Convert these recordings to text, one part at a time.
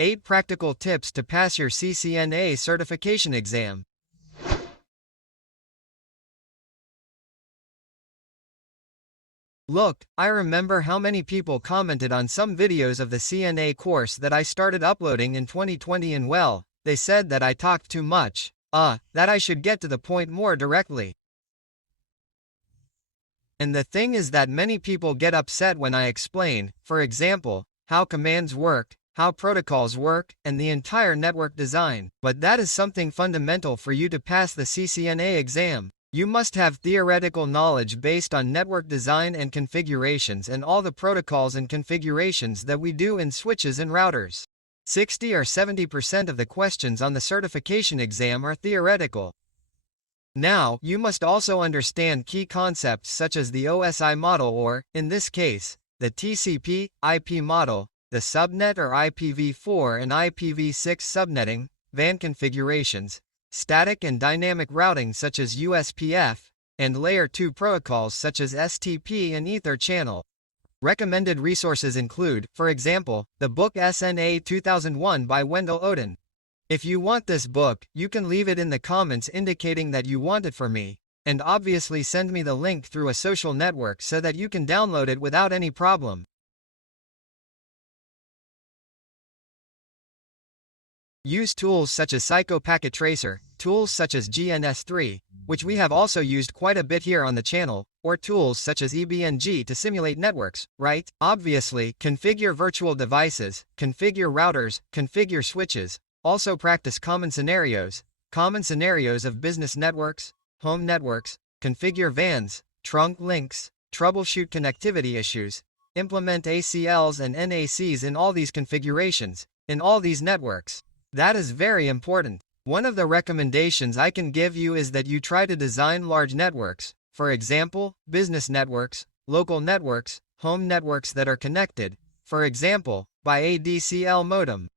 8 Practical Tips to Pass Your CCNA Certification Exam. Look, I remember how many people commented on some videos of the CNA course that I started uploading in 2020 and well, they said that I talked too much, that I should get to the point more directly. And the thing is that many people get upset when I explain, for example, how commands work, how protocols work, and the entire network design. But that is something fundamental for you to pass the CCNA exam. You must have theoretical knowledge based on network design and configurations and all the protocols and configurations that we do in switches and routers. 60 or 70% of the questions on the certification exam are theoretical. Now, you must also understand key concepts such as the OSI model or, in this case, the TCP/IP model, the subnet or IPv4 and IPv6 subnetting, WAN configurations, static and dynamic routing such as USPF, and Layer 2 protocols such as STP and Ether channel. Recommended resources include, for example, the book SNA 2001 by Wendell Oden. If you want this book, you can leave it in the comments indicating that you want it for me, and obviously send me the link through a social network so that you can download it without any problem. Use tools such as Cisco Packet Tracer, tools such as GNS3, which we have also used quite a bit here on the channel, or tools such as EBNG to simulate networks, right? Obviously, configure virtual devices, configure routers, configure switches, also practice common scenarios of business networks, home networks, configure VANs, trunk links, troubleshoot connectivity issues, implement ACLs and NACs in all these configurations, in all these networks. That is very important. One of the recommendations I can give you is that you try to design large networks, for example, business networks, local networks, home networks that are connected, for example, by a DCL modem.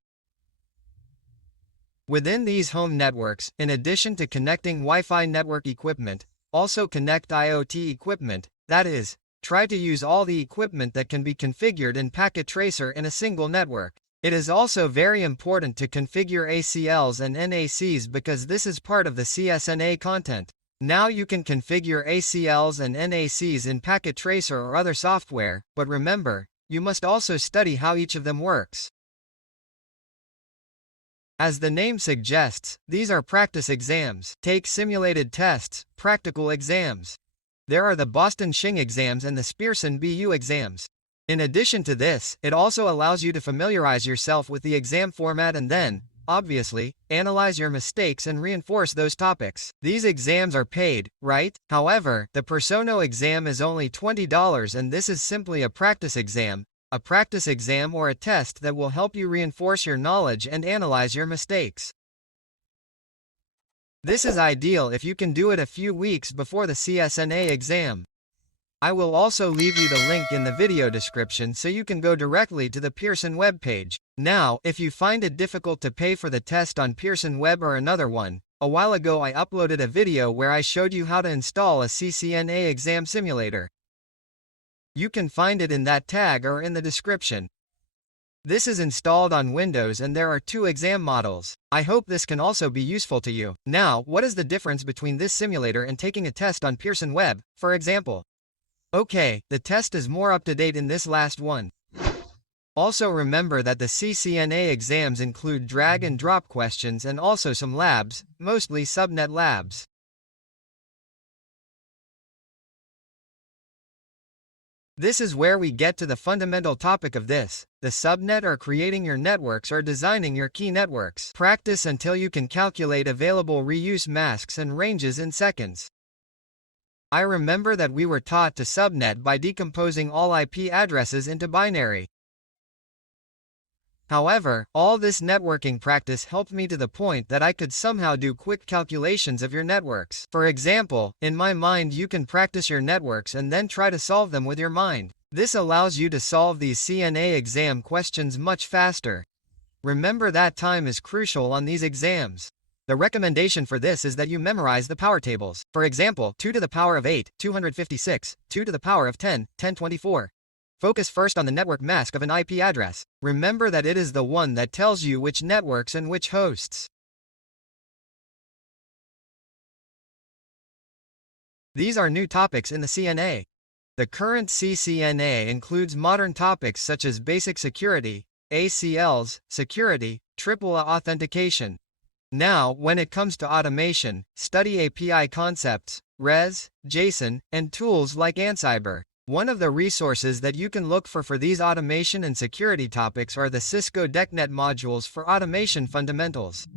Within these home networks, in addition to connecting Wi-Fi network equipment, also connect IoT equipment, that is, try to use all the equipment that can be configured in Packet Tracer in a single network. It is also very important to configure ACLs and NACs because this is part of the CCNA content. Now you can configure ACLs and NACs in Packet Tracer or other software, but remember, you must also study how each of them works. As the name suggests, these are practice exams. Take simulated tests, practical exams. There are the Boston Shing exams and the Pearson Vue exams. In addition to this, it also allows you to familiarize yourself with the exam format and then, obviously, analyze your mistakes and reinforce those topics. These exams are paid, right? However, the Persono exam is only $20 and this is simply a practice exam or a test that will help you reinforce your knowledge and analyze your mistakes. This is ideal if you can do it a few weeks before the CCNA exam. I will also leave you the link in the video description so you can go directly to the Pearson webpage. Now, if you find it difficult to pay for the test on Pearson Web or another one, a while ago I uploaded a video where I showed you how to install a CCNA exam simulator. You can find it in that tag or in the description. This is installed on Windows and there are 2 exam models. I hope this can also be useful to you. Now, what is the difference between this simulator and taking a test on Pearson Web, for example? Okay, the test is more up to date in this last one. Also remember that the CCNA exams include drag and drop questions and also some labs, mostly subnet labs. This is where we get to the fundamental topic of this, the subnet or creating your networks or designing your key networks. Practice until you can calculate available reuse masks and ranges in seconds. I remember that we were taught to subnet by decomposing all IP addresses into binary. However, all this networking practice helped me to the point that I could somehow do quick calculations of your networks. For example, in my mind you can practice your networks and then try to solve them with your mind. This allows you to solve these CCNA exam questions much faster. Remember that time is crucial on these exams. The recommendation for this is that you memorize the power tables. For example, 2 to the power of 8, 256, 2 to the power of 10, 1024. Focus first on the network mask of an IP address. Remember that it is the one that tells you which networks and which hosts. These are new topics in the CNA. The current CCNA includes modern topics such as basic security, ACLs, security, triple authentication. Now, when it comes to automation, study API concepts, REST, JSON, and tools like Ansible. One of the resources that you can look for these automation and security topics are the Cisco DECnet modules for automation fundamentals.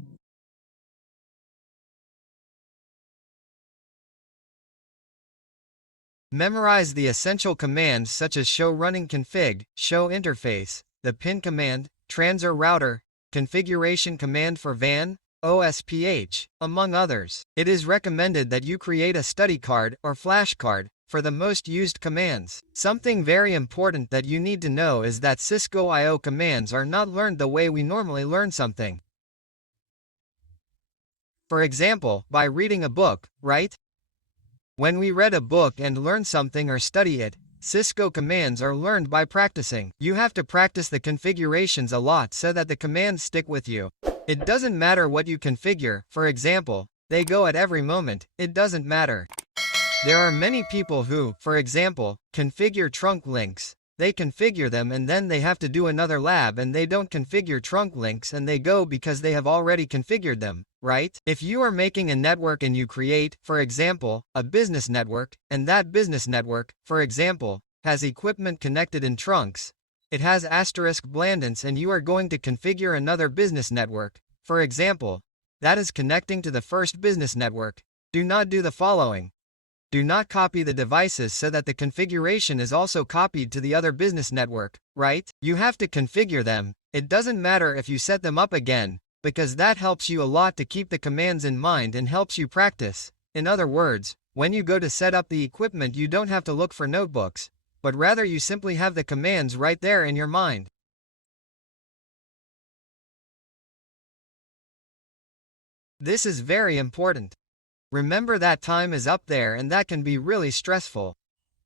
Memorize the essential commands such as show running config, show interface, the pin command, transfer router, configuration command for VAN, OSPH, among others. It is recommended that you create a study card or flashcard for the most used commands. Something very important that you need to know is that Cisco I/O commands are not learned the way we normally learn something. For example, by reading a book, right? When we read a book and learn something or study it, Cisco commands are learned by practicing. You have to practice the configurations a lot so that the commands stick with you. It doesn't matter what you configure, for example, they go at every moment, it doesn't matter. There are many people who, for example, configure trunk links. They configure them and then they have to do another lab and they don't configure trunk links and they go because they have already configured them, right? If you are making a network and you create, for example, a business network, and that business network, for example, has equipment connected in trunks, it has asterisk blandance and you are going to configure another business network, for example, that is connecting to the first business network. Do not do the following. Do not copy the devices so that the configuration is also copied to the other business network, right? You have to configure them. It doesn't matter if you set them up again, because that helps you a lot to keep the commands in mind and helps you practice. In other words, when you go to set up the equipment, you don't have to look for notebooks, but rather you simply have the commands right there in your mind. This is very important. Remember that time is up there and that can be really stressful.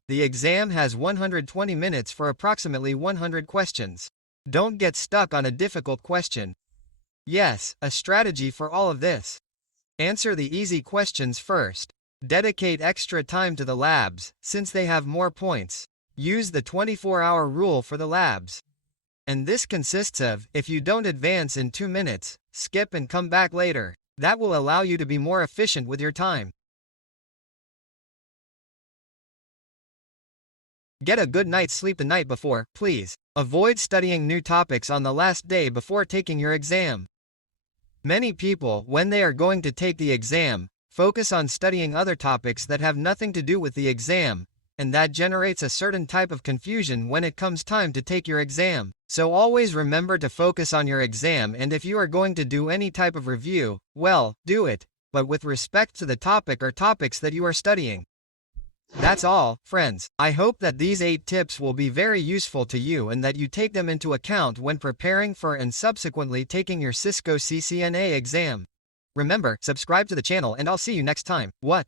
The exam has 120 minutes for approximately 100 questions. Don't get stuck on a difficult question. Yes, a strategy for all of this. Answer the easy questions first. Dedicate extra time to the labs, since they have more points. Use the 24-hour rule for the labs. And this consists of, if you don't advance in 2 minutes, skip and come back later. That will allow you to be more efficient with your time. Get a good night's sleep the night before, please. Avoid studying new topics on the last day before taking your exam. Many people, when they are going to take the exam, focus on studying other topics that have nothing to do with the exam, and that generates a certain type of confusion when it comes time to take your exam. So always remember to focus on your exam, and if you are going to do any type of review, well, do it, but with respect to the topic or topics that you are studying. That's all, friends. I hope that these 8 tips will be very useful to you and that you take them into account when preparing for and subsequently taking your Cisco CCNA exam. Remember, subscribe to the channel and I'll see you next time. What?